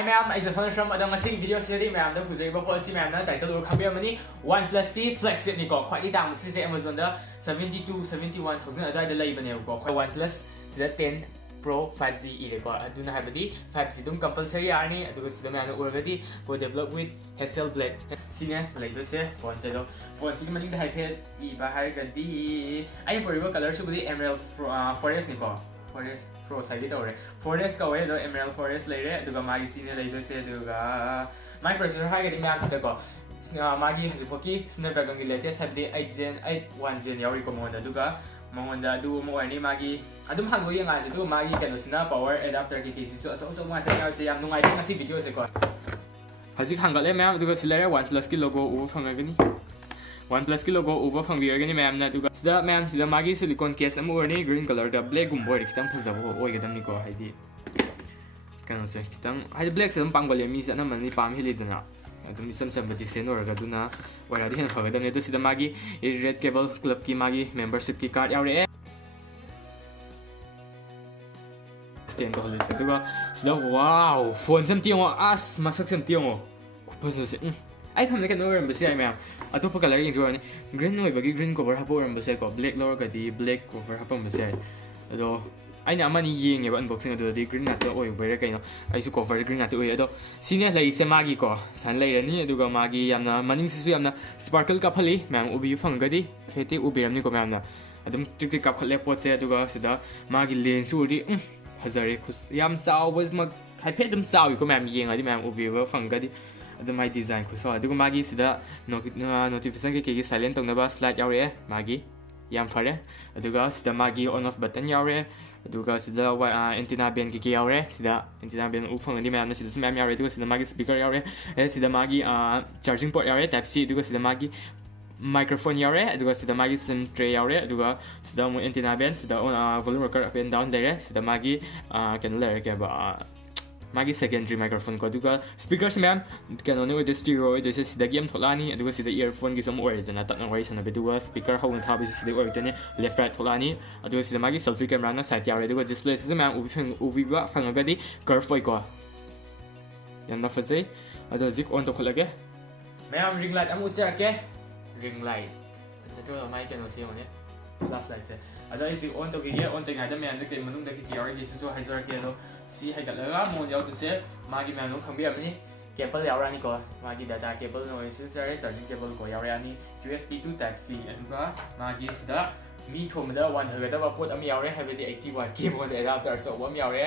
Hi ma'am, I just want to from the missing video series ma'am the who's able to see ma'am the title will come money OnePlus की flagship ni ko quite down since Amazon the 72-71,000 ada the label ni ko OnePlus the 10 Pro 5G ire ko aduna habadi 5G dum compulsory ani adu sida ma'am already go develop with Hasselblad sine later se phone se do phone si maning the iPad I bahar gadi ai poriba color su budi emerald forest ni ko forest Pro side ito ore forest ka ore do emerald forest later duga magi sine later se duga my processor ha gadi ma'am sida ko magi hasipoki Snapdragon gi latest sabdi 8 gen 1 gen yawi ko mo duga Mongonda do mo ani magi adum hango yang aja do magi kano sina power adapter ki tisi so ma ta se yam nungai ding asi video se ko hazik hangale ma'am duga silare OnePlus ki logo u phangagani OnePlus ki logo u phangbi gani ma'am na duga sida ma'am sida magi silicone case am urni green color da black gum boy kitang phajabo oi gadam ni ko haidi kano se kitang haidi black se panggol mi se na mani pam hili dana adum isam sam bati sen or gaduna wala di hen khagadam ne to sida magi red cable club ki magi membership ki card yaure stand ko hole se duga sida wow phone sam tiong as masak sam tiong kupasa se ai phamne ka no ram basi ai ma'am atopa color ing jo ni green noi bagi green cover hapo ram basi ko black lor ka di black cover hapam basi ai ado aina amani yeng eba unboxing ado di green nato oi bere kaino ai su cover green nato oi ado sine lai se magi ko san lai rani aduga magi yamna maning sisu yamna sparkle ka phali ma'am ubi phangadi fete ubi ram ni ko ma'am na adum tik tik kap khale pot se aduga sida magi lens uri hazare khus yam saw was mag hai phe dum saw ko ma'am yeng adi ma'am ubi ba phangadi adum mai design khus so aduga magi sida notification ke silent tong na ba slide yaure magi yam fare aduga sida magi on off button yaure aduga sida antenna band ki yaure sida antenna band u phangani ma'am sida ma'am yaure aduga sida magi speaker yaure sida magi charging port yaure type C aduga sida magi microphone yaure aduga sida magi sim tray yaure aduga sida mo antenna band sida volume rocker up and down there sida magi can layer ke ba magi secondary microphone ko aduga speakers ma'am can only with the stereo this is the game tholani aduga sida earphone gi som ori dana tatna wari sana beduga speaker how na thabi sida ori dane left right tholani aduga sida magi selfie camera na side yaure aduga display is ma'am ubi ba phangagadi curve foi ko yan na fazai adu zik on to kholage ma'am ring light am ucha ke ring light ito mai kan osi one flashlight se adu isi on to gi on te ngai da ma'am de ke manung da ki yaure gi so haizar ke lo si hai galaga mon yaw to se magi ma'am no khangbi amni cable yaura ni ko magi data cable no sensor charging cable ko yaura ni USB to type C aduga magi sida mi thomda 100 da port am yaure habedi 81 keyboard adapter so am yaure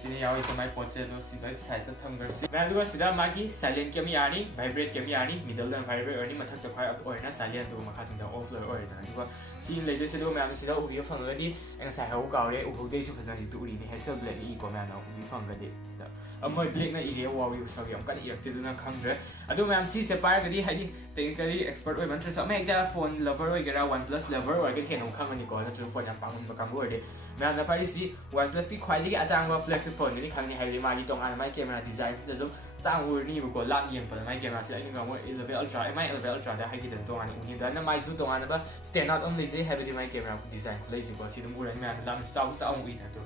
sini yawi to mai port se do sida side ta thamgar si ma'am aduga sida magi silent cam yani vibrate cam yani middle dan vibrate or ni mathak to khai or na silent to makha sing da off lor or da aduga si le de se do ma'am sida ubi phangadi ang sai hau gaure u hode su phajang si tu ri ni Hasselblad ni ko ma'am na ubi phangadi da amoi black na ire wow yu so yam kan irak te duna khangre adu ma'am si se par gadi haidi technically expert oi man sa mai da phone lover oi gara OnePlus lover or ga hen khangani ko na chu phone yam pangun ba kam oi de ma'am na pari si OnePlus ki khwai gi atang ba flagship phone ni khangni haidi ma gi tong an mai camera design si da dum sang ur ni ko lam yeng pa mai camera si ai nga mo 11 ultra mai 11 ultra da haidi den tong an uni da na mai su tong an ba stand out only je haidi mai camera design khulai si ko si dum ur ni ma'am lam sau sau ui na to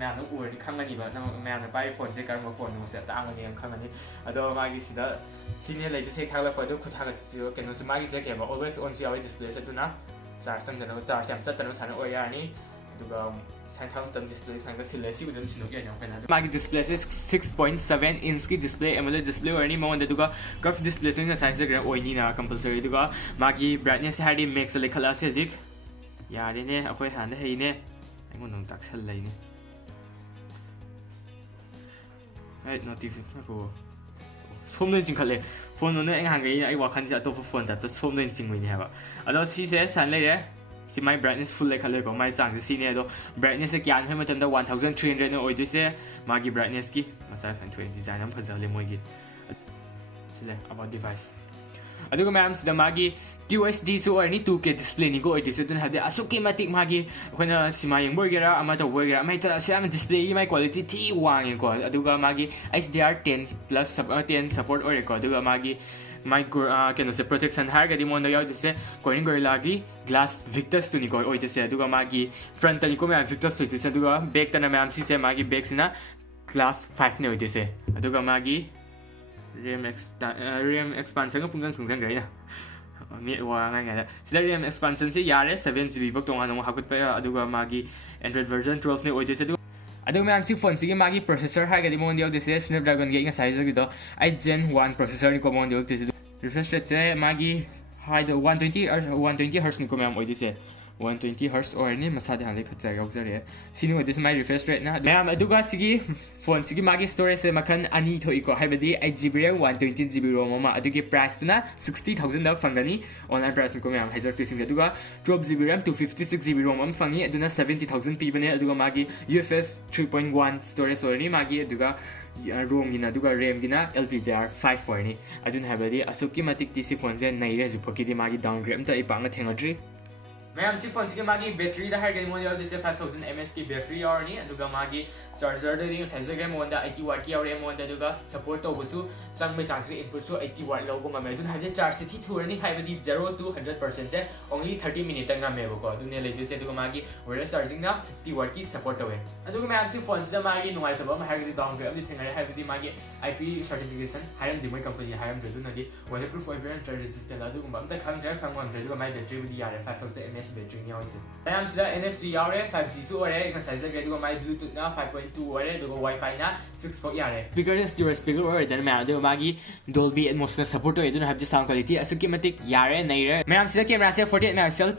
ma'am no ur ni khangani ba na ma'am na pai phone se kar mo phone no se ta ang ni khangani ado ma gi sida sine lai se thak la ko do khutha ga si ke no se ma gi se ke ba always on si away display se tu na sa sang da no sa sam sa ta no sa no oi ya ni duga sai thang tam display sang ga sile si udam chino ke nyang phena ma gi display se 6.7 inch ki display AMOLED display or ni mo da duga curve display se na size gra oi ni na compulsory duga ma gi brightness se hadi max le khala se zik ya de ne akhoi han de hei ne ngon nong tak sal lai ni right notification ko som len jing khale phone no ne ang hang ai wa khan ja to phone ta to som len jing wi ni ha ba ado si se san lai re si my brightness full le khale ko mai sang si ne do brightness se kyan hai matam da 1300 ne oi de se magi brightness ki masa fan 20 design am phajal le moi gi sile about device aduga ma'am sida magi QSD so or ni 2K display ni go or this dun hade asuki matik magi khona sima yang burgera ama to burgera mai ta siam display mai quality thi wang ko aduga magi HDR 10 plus 10 support or ko aduga magi my kano se protection har ga di mon da yaw se coin gorilla gi glass victus tu ni ko oi se aduga magi front ni ko ma victus tu se aduga back ta na ma'am si se magi back sina class 5 ne oidise aduga magi RAM expansion ga pungkan khungsan gari na mi wa nga nga sida RAM expansion se yare 7GB bak tonga no hakut pa aduga magi Android version 12 ne oidise aduga mayam si phone si magi processor ha ga di mon dio dise Snapdragon ga inga size gi do I Gen 1 processor ni ko mon dio dise refresh rate se magi high the 120 Hz ni ko mayam oidise 120 Hz or ni masada han le khatsa yaw jare sinu this my refresh rate na mayam aduga sigi phone sigi magi storage se makan ani thoi ko haibadi 8GB RAM 120GB ROM ma adugi price na 60,000 da fangani online price ko mayam hajar pricing aduga 12GB RAM 256GB ROM am fangi aduna 70,000 pi bane aduga magi UFS 3.1 storage or ni magi aduga ROM gina aduga RAM gina LPDDR5 for ni aduna haibadi asuki matik tc phone je nai re jipoki di magi downgrade ta ipanga thengadri मैं हम phone की मागी battery दा हर मोन याव जैसे 5000 mAh की battery और नी अदुगा मागी चार्जर दे साइजर ग्राम मोन दा 80 वाट की और मोन दा अदुगा सपोर्ट तो बसु संग में चांस इनपुट सो 80 वाट लोगो मा मेदुन हाजे चार्ज थी थुरनी हाइबदी 0 to 100% से ओनली 30 मिनट तक मेबो को अदुने ले जैसे अदुगा मागी वायरलेस चार्जिंग ना 50 वाट की सपोर्ट होवे अदुगा मैं हम फोन दा मागी नुवाइ तबा मा हाइबदी डाउनग्रेड अदि थेंगरे हाइबदी मागी IP सर्टिफिकेशन हाइम दि मोय कंपनी हाइम दुनदी वाटरप्रूफ वाइब्रेंट चार्ज रेजिस्टेंट अदुगा मम ता खंगरे खंगम अदुगा माय बैटरी बदी यारे 5000 mAh बैटरी नि होइसे I'm sida NFC yare 5G su ore ikna size ga duga my Bluetooth na 5.2 ore duga Wi-Fi na 6 yare speaker is dual speaker ore dan ma do magi Dolby Atmos na support ore don't have the sound quality asuki matik yare naire I'm sida camera se 48 megapixel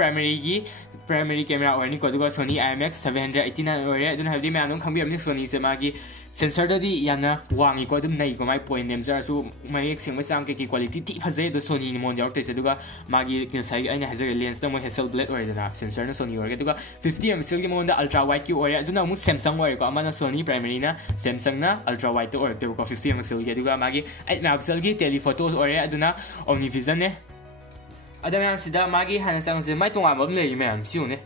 primary camera ore ni ko duga Sony IMX 789 ore don't have the man dong khangbi amni Sony se magi sensor da di yana wangi ko dum nai ko my point name jar su mai ek sing ma sang ke quality ti phaje do Sony ni mon jar te se duga magi kin sai aina hazer lens da mo hassle blade ore da sensor na Sony ore duga 50 megapixel ki mon da ultra wide ki ore aduna mu Samsung ore ko amana Sony primary na Samsung na ultra wide to ore te ko 50 megapixel ki duga magi 8 megapixel ki telephotos ore aduna omnivision ne ada me sida magi han sang se mai tonga mom le me am siu ne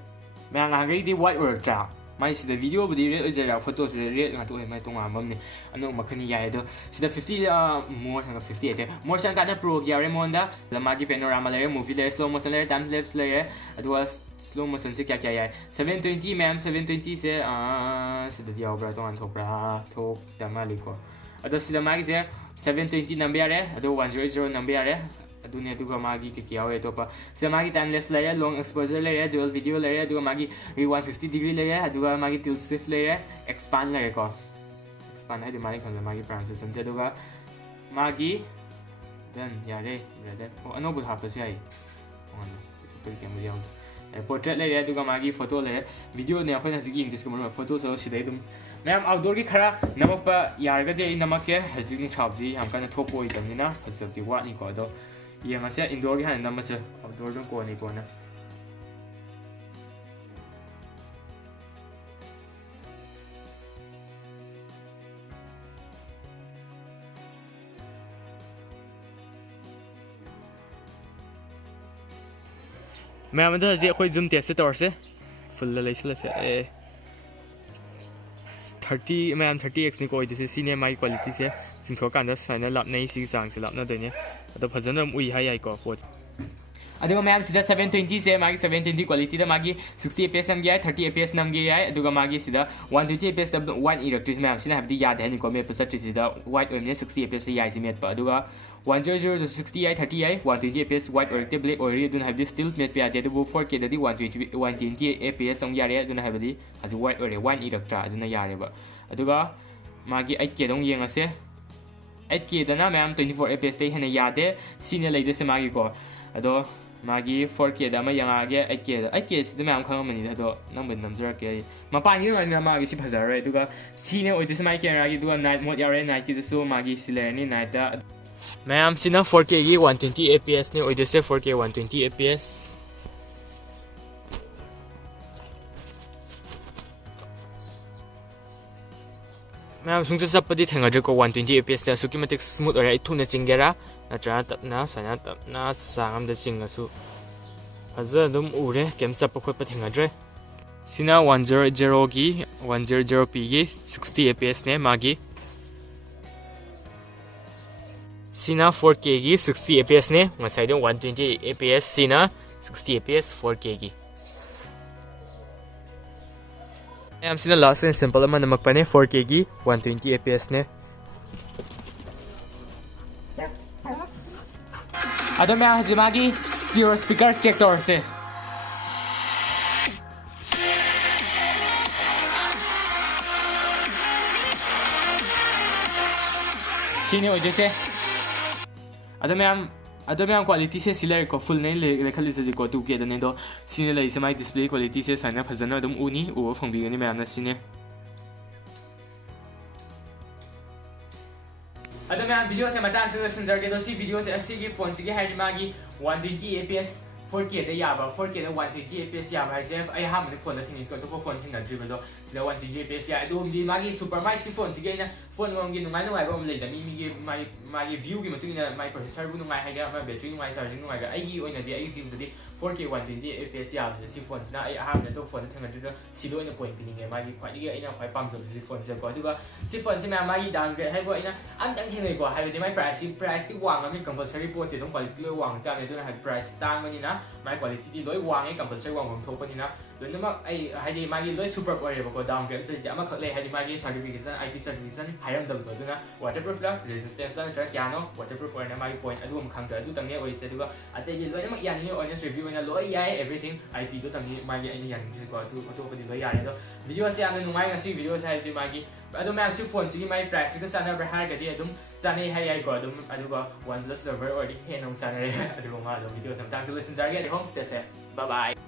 me nga ga di wide ore tra mai sida video budi re ojera photos re nga to mai tonga mom ne anu makhani ya do sida 50 more hanga 58 more sang kana pro ya re monda la magi panorama le movie le slow motion le time lapse le adwa slow motion se kya ya 720 mm 720 se sida dia obra to an thok damali ko ado sida magi se 720 number re ado 100 number re adune duga magi ke kya hoye to pa se magi time lapse layer long exposure layer dual video layer duga magi 150 degree layer duga magi tilt shift layer expand layer ko expand hai mari kan magi transition se duga magi then yare brother ano bu hap se ai on to camera yaw portrait layer duga magi photo layer video ne akhona sigi english ko photo so sidai dum ma'am outdoor की खरा नमक यारगदे नमक के हजिंग छाबदी हम कन थोप ओइदमनिना हजबदी वाटनी को दो ये मसे इंडोर की हन नमसे आउटडोर दो कोनी कोना मैम द जे कोई जूम टेस्ट तौर से फुल लेसल से 30 मैम 30x नि को इसे सीने माई क्वालिटी से सिंथो कांदा साइना लापनै सी सांग से लापना देने अदो फजन उइ हाय को पोच अदुगा मैम सिदा 720 से मागी 720 क्वालिटी दा मागी 60 fps नम गया 30 fps नम गया अदुगा मागी सिदा 120 fps दा 1 इलेक्ट्रिक मैम सिना हबदी याद है नि को मे पसट सिदा वाइट ओने 60 fps से याइ सिमेट पा अदुगा 100 to 60 ai 30 ai 120 fps white or black or dun have this still met pe ade do 4K dadi 120 fps ang yare dun have di as white or 1 electra dun yare ba aduga magi 8K dong yeng ase 8K dana ma'am 24 fps te hena yade sine leide se magi ko ado magi 4K da ma yang age 8K si ma'am khang mani da do number namjara ke mapani na magi si phazar right aduga sine oi this mai camera gi do night mode yare night ki so magi silerni night da मैम सिना 4K की 120 fps ने ओइदे से 4K 120 fps ma'am सुंग सपदी थेंगजे को 120 fps दा सुकी मतिक smooth और इथुने चिंगेरा नत्रा तपना साना तपना सांगम द चिंगसु हजा दम उरे केम सप खोप थेंगजे सिना 100 की 100p की 60 fps ने मागी Sina 4K gi 60 fps ne ngasai dong 120 fps sina 60 fps 4K gi I'm seeing the last and simple man magpane 4K gi 120 FPS ne. Ado may hazimagi stereo speaker check torse. Sini oje se. Ado may quality se sila ko full nail le khali se ko 2K da ne do sini lai se mai display quality se sana phajana dum uni o phangbi ni mayam na sine. Ado may video se matang se sensor ke do si video se asi gi phone se gi hai magi 120 fps 4K da yaba 4K da 120 fps yaba hai se ai ha mani phone da thini ko to phone thin na drive do sila 120 fps ya do di magi super mic si phone se gi na phone ngom gi nungai ba le da mi gi magi view gi matung na my processor bu nungai hai ga ma battery nungai charging nungai ga ai gi oina di ai film di 4K 120 fps ya si phone na ai ha mani to phone thang na drive si do ina point pining magi khwai gi ai na khwai pam si phone se ko aduga si phone se ma magi downgrade hai bo ina am tang thengai ko hai di mai price ti wang ami compulsory pot ti dong quality loi wang ta ne do na hai price tang mani na my quality di loi wang ai compulsory wang thok pani na do na ma ai hai di magi loi super oi ko downgrade to ama khak le hai di magi certification IP certification hairam dam do na waterproof la resistance la tra kya no waterproof or na magi point adu khang ta adu tang ne oi se du ate gi loi na ma yani honest review na loi yai everything IP do tang ni magi ai ni yani ko tu to pa di loi yai do video se am nungai nga si video sai di magi adu ma si phone si mai price ka sana ber har ga di adum chane hai ai ko adum adu ba OnePlus lover or di he nong sana re adu ma do video sam tang so listen jar get home stay safe bye bye